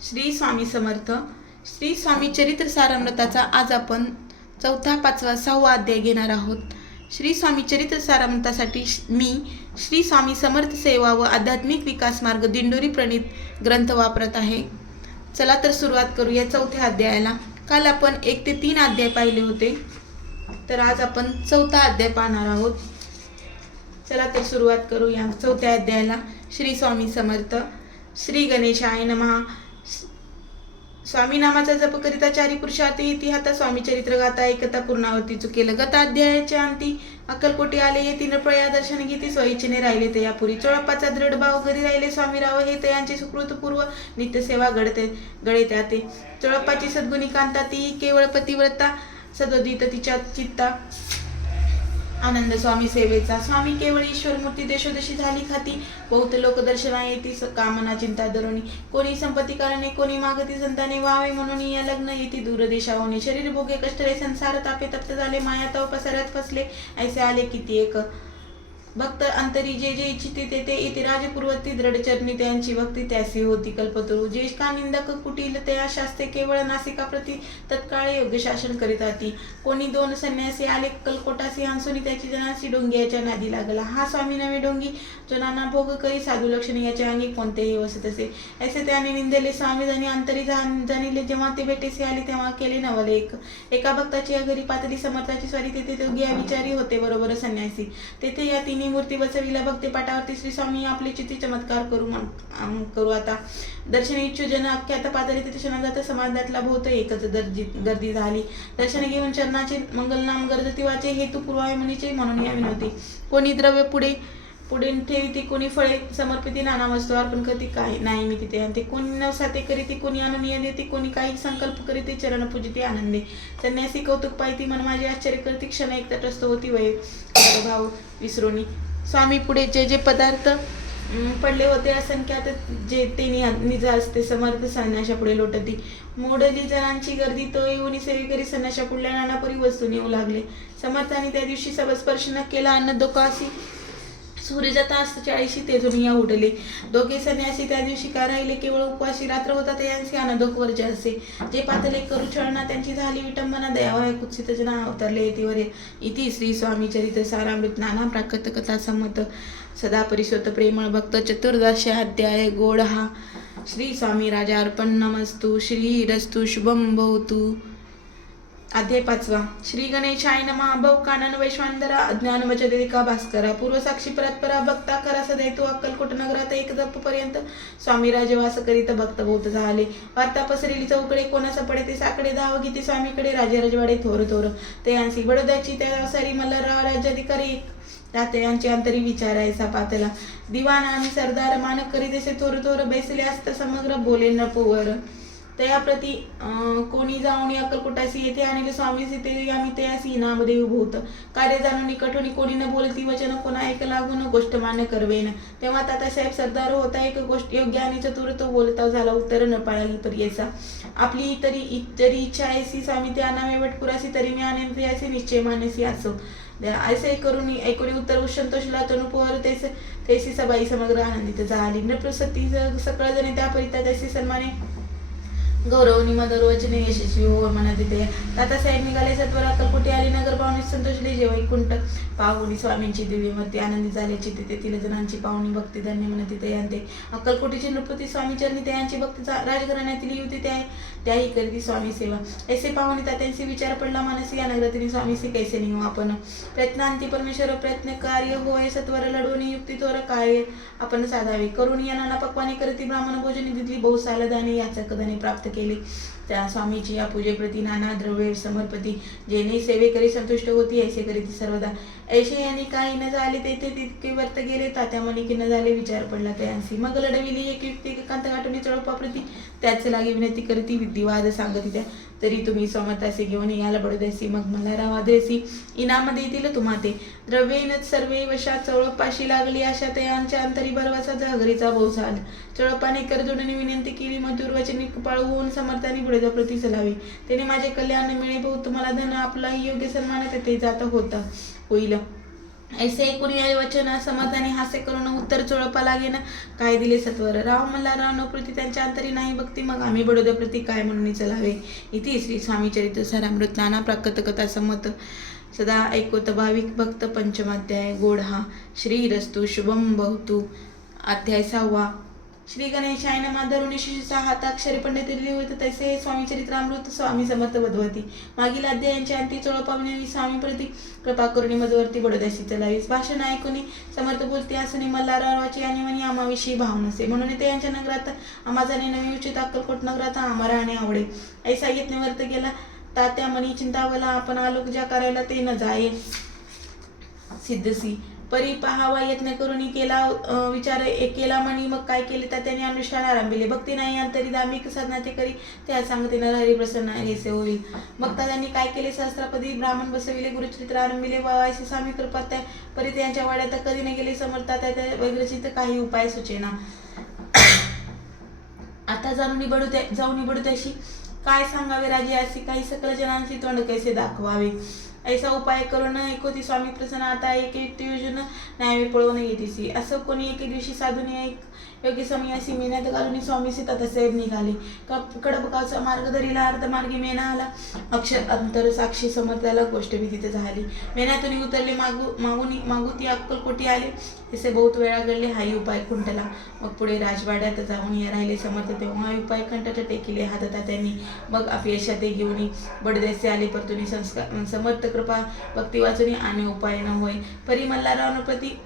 श्री स्वामी समर्थ. श्री स्वामी चरित्र सारामृताचा आज आपण 4, 5, 6 अध्याय घेणार आहोत. श्री स्वामी चरित्र सारामृतासाठी मी श्री स्वामी समर्थ सेवा व आध्यात्मिक विकास मार्ग दिंडोरी प्रणीत ग्रंथ वापरत आहे. चला तर सुरुवात करूया 4थ्या अध्यायाला. काल आपण 1 ते 3 अध्याय पाहिले होते, तर आज आपण 4था अध्याय पाहणार आहोत. चला तर सुरुवात करूया 4थ्या अध्यायाला. श्री स्वामी समर्थ. श्री गणेशाय नमः. स्वामी नामाचा जप करिता चारी पुरुषार्थ येती हाता स्वामी चरित्र गाता ऐकता पूर्णावती चुकेल. गत अध्यायाच्या अंती अक्कलकोटी आले येती नप्रया दर्शन घेती स्वइच्छेने राहिले ते यापुरी. चोळप्पाचा दृढ भाव घरी राहिले स्वामीराव हे तयांचे सुकृत पूर्व नित्यसेवा गळे त्याते. चोळप्पाची सद्गुणी कांता ती केवळ पतिव्रता सदोदित तिच्या चित्ता आनंद स्वामी सेवेचा. स्वामी केवळ ईश्वर मूर्ती देशोदेशी झाली खाती बहुत लोक दर्शना येती कामना चिंता धरुणी. कोणी संपत्ती कारणे कोणी मागती संताने व्हावे म्हणून या लग्न येती दूरदेशावणे. शरीर भोगे कष्टले संसार तापे तप्त झाले माया तव पसरत फसले ऐसे आले किती एक. भक्त अंतरी जे जे इच्छिते ते ते इति राजपूर्वती दृढचरणी त्यांची भक्ती त्यासी होती कल्पतरू. जे का निंदक कुटील त्या शास्त्रे केवळ नासिका प्रती तत्काळे योग्य शासन करीत ती. कोणी 2 संन्यासी आले कलकोटासी हंसुनी त्याची जनासी डोंगी नादी लागला. हा स्वामी नवे डोंगी जो नाना भोग करी साधू लक्षण याच्या अंगी कोणतेही वसत असे. ऐसे त्याने निंदेले स्वामी जणी अंतरी जाणिले. जेव्हा ते भेटेसी आले तेव्हा केले नवले एक. एका भक्ताची अघरी पातळी समर्थाची स्वारी तेथे दोघी विचारी होते बरोबर संन्यासी. तेथे या तिन्ही मूर्ती बसविल्या भक्ती पाठावरती. श्री स्वामी आपले चित्ती चमत्कार करू आता. दर्शन इच्छु जन अख्यात पातळी तिथे क्षणा जाता समाजातला बहुत एकच गर्दी झाली. दर्शन घेऊन चरणाचे मंगलनाम गर्जती वाचे हेतू पुरवावे म्हणीचे म्हणून या विनवती. कोणी द्रव्य पुढे ठेविती कोणी फळे समर्पिती नाना वस्तू अर्पण करती काही नाही मी तिथे आणते. कोणी नवसाते करीती कोणी अनुनय देते कोणी काही संकल्प करीते चरण पूजिते आनंदे. संन्यासी कौतुक पाहिती मन माझे आश्चर्य करती क्षण एक तटस्थ होती वय भाव विसरोनी. स्वामी पुढे जे जे पदार्थ पडले होते असंख्यात जे ते निजा असते समर्थ संन्याशा पुढे लोटती. मोडली जणांची गर्दी तो येऊन सेवेकरी संन्याशा पुढल्या नाना परी वस्तू नेऊ लागले. समर्थाने त्या दिवशी सबस्पर्श न केला अन्न दोकासी सूर्य जाता असत 40 तेजून या उठले. दोघे संन्यासी त्या दिवशी का राहिले केवळ उपवासी. रात्र होता त्यांचे अनदोक वर्ज असे. जे पातले करू छळना त्यांची झाली विटंबना दयावया कुत्सित जना अवतरले येतीवर. इति श्री स्वामी चरित्र सारामृत नाना प्राकृत कथा संमत सदा परिस्वत प्रेमळ भक्त 14 अध्याय गोड हा. श्री स्वामी राजा अर्पण नमस्तु. श्री रस्तु शुभम भवतु. अध्याय 5. श्री गणेशाय नमः. भव कानन वैश्वानंदरा अज्ञान वचदिका भास्करा. पूर्वसाक्षी परत्परा भक्ता करा सदैतो अक्कलकोट नगरात एक जप पर्यंत स्वामी राजे वास करीत भक्त बहुत झाले. वार्ता पसरेली चौकडे कोणास पडे ते साकडे धाव गीती स्वामीकडे राजे रजवाडे थोर थोर. ते यांची बडोद्याची त्या सारी मल्हारराव राज्याधिकारी ताते यांची अंतरी विचारायचा पातला. दिवाण आणि सरदार मानक करीत असे थोर थोर बैसले असता समग्र बोले नपोवर. तयाप्रती कोणी जाऊन अक्कलकोटासी येथे आणले स्वामी ते आम्ही तयासी नामदेव भूत. कार्य जाणून कठोनी कोणी न बोलती वचन कोणा ऐक लागून गोष्ट मान्य करवेन. तेव्हा तातासाहेब सरदार होता एक गोष्ट योग्य आणि चतुर तो बोलता झाला उत्तर न पाळली पर्यायचा. आपली जरी इच्छा ऐसी स्वामी त्या नामे वटपुरासी तरी मी आणेन याचे निश्चय मानसी असो. ऐसे करून ऐकून उत्तर संतोषला तनुपोवर तेसी सबाई समग्र आनंदित झाली. नृप्रसती सकळ जणे त्या परिता त्याची सन्माने गौरवनी मदर वचने यशस्वी हो म्हणत येते. तातासाहेब निघाले सत्वर अक्कलकोटी आली. नगर पाहुणी संतोषले जे वैकुंठ पाहुणी स्वामींची दिव्यमूर्ती आनंदी झाल्याची तेथील जणांची पाहुणी भक्ती धन्य म्हणत येते यांते. अक्कलकोटीची नृपती स्वामी चरणी त्यांची भक्ती राजघराण्यातील युवती त्याही करीती स्वामी सेवा. ऐसे पाहुणी तात्यांशी विचार पडला मानसी या नगरातील स्वामीसी कैसे निघू आपण. प्रयत्नांती परमेश्वर प्रयत्न कार्य होय सत्वर लढवून युक्ती तोर कार्य आपण साधावे. करून या नाना पक्वाने करती ब्राह्मण भोजनी दिली बहु सालदाने याचा कदाने प्राप्त केले. त्या स्वामीची या पूजेप्रती नाना द्रव्य समर्पती जेणे सेवेकरी संतुष्ट होती ऐसे करीती सर्वदा. ऐसे यांनी काही न झाले तेथे तितके वर्त गेले. तात्या मनी की न झाले विचार पडला त्यांसी. मग लढविली एक युक्ती कांत गाठवणी चळपाप्रती त्याच लागी विनंती करती विधिवाद सांगती त्या. तरी तुम्ही समर्थासे घेऊन याला बडोद्यासी मग मला रावाद्रेसी इनाम देतील तुम्हा ते. द्रव्येन सर्वे वशा चळपाशी लागली अशा त्यांच्या अंतरी भरवासा जगरीचा भोवसाल. चळपाने करजोडणी विनंती केली मधुर वचनी पाळवून समर्थाने पुढे प्रती चलावी. त्याने माझे कल्याण मिळे भाऊ तुम्हाला धन आपलाही योग्य सन्मान तेथे जात होईल. ऐसे ऐकून या वचन समाधानी हास्य करून उत्तर चोळपा लागेन. काय दिले सत्वर राव मल्हारराव नकृती त्यांच्या अंतरी नाही भक्ती, मग आम्ही बडोद्याप्रती काय म्हणून चलावे. इति श्री स्वामी चरित्र सारामृत नाना प्राकृत कथा संमत सदा ऐकोत भाविक भक्त. पंचमाध्याय गोढा. श्रीरस्तु शुभम भवतु. अध्याय 6. श्री गणेशाय नमः. धरुणी शिशुचा हाताक्षरी पंडित लिहित तैसे स्वामी चरित्रामृत स्वामी समर्थ वधवती. मागील अध्यायांची अंती चोळपावणी स्वामी प्रती कृपा करुणी मधवरती बडोद्याशी चलावीस. भाषण ऐकुनी समर्थ बोलती असणे मल्हाररावाची आणि म्हणी आम्हाविषयी भाव नसे, म्हणून ते यांच्या नगरात आम्हा जाणे नवी उचित अक्कलकोट नगरात आम्हा राहणे आवडे. ऐसा यज्ञवर्त गेला तात्या म्हणी चिंतावला आपण आलोक ज्या करायला ते न जाये सिद्धसी. परी पहावा यत्न करून केला विचार केला म्हणी, मग काय केले तर त्याने अनुष्ठान आरंभिले. भक्ती नाही अंतरी धार्मिक साधना ते करी त्या सांगते न हरी प्रसन्न ऐसे होईल. मग त्यांनी काय केले सहस्त्रपदी ब्राह्मण बसविले गुरुचरित्र आरंभिले. वायसे स्वामी कृपा त्या परी त्यांच्या वाड्यात कधी न गेले समर्था त्या वैग्रचित काही उपाय सुचेना. आता जाऊन बडोद्याशी काय सांगावे राजे असे काही सकल जनांची तोंड कैसे दाखवावे. ऐसा उपाय करून ऐकोती स्वामी प्रसन्न. आता एक योजना न्यावे पळवून येतेसी. असं कोणी एके दिवशी साधून योग्य समयासी मेहनत घालून स्वामी सीता तसे निघाले. कडबकाचा मार्ग धरीला अर्धमार्गी मेना आला. अक्षर अंतर साक्षी समर्थाला गोष्ट विदित झाली. मेनातून उतरले मागू ती अक्कलकोटी आले. तसे बहुत वेळा घडले हाही उपाय खुंटला. मग पुढे राजवाड्यात जाऊन राहिले समर्थ. तेव्हा हा उपाय कंठट टेकिले हातात त्यांनी. मग अपयशात घेऊन बडोद्याचे आले परतुनी संस्कार समर्थ कृपा भक्ती वाचुनी आणि उपाय न होय. परी मल्हारराव प्रति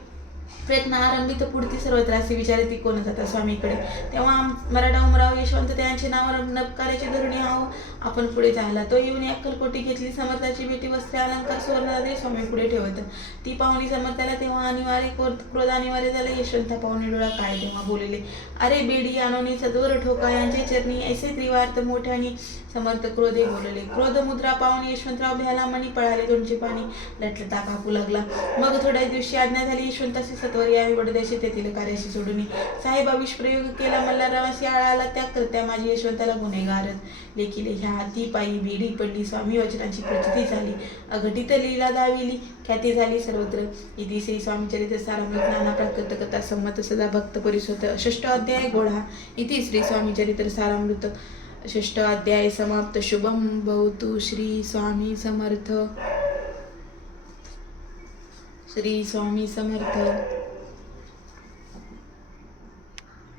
प्रयत्न आरंभित पुढती सर्वत्र असे विचारे ती कोण जातात स्वामीकडे. तेव्हा मराठा उमराव यशवंत त्यांचे नाव नपकाराचे धरुणी आहो आपण पुढे झाला. तो येऊन अक्कलकोटी घेतली. समर्थाची भेटी वस्त्रे अलंकार सुवर्णदादे स्वामी पुढे ठेवत. ती पाहुणी समर्थाला तेव्हा अनिवार्य क्रोध अनिवार्य झाला. यशवंता पाहुणी डोळा काय तेव्हा बोलले, अरे बेडी आणोनी सदवर ठोका यांच्या चरणी ऐसे त्रिवार्थ मोठ्यानी. समर्थ क्रोधे बोलले. क्रोध मुद्रा पाहून यशवंतराव भ्याला मणी पळाले. तोंडचे पाणी लटलता कापू लागला. मग थोड्या दिवशी आज्ञा झाली यशवंताशी सत्वर यावी बडोद्याशी तेथील कार्याशी सोडून. साहेब अविष प्रयोग केला मल्हाररावाशी आळाला त्या करत्या माझी यशवंताला गुन्हेगारच लेखिले. ह्या हाती पायी बेडी पडली. स्वामी वचनांची प्रचिती झाली. अघटित लीला दाविली ख्याती झाली सर्वत्र. इति श्री स्वामी चरित्र सारामृत नाना प्राकृत कथा संमत सदा भक्त परिसोत. 6 अध्याय गोढा. इति श्री स्वामी चरित्र सारामृत 6 अध्याय समाप्त. शुभम भवतु. श्री स्वामी समर्थ. श्री स्वामी समर्थ.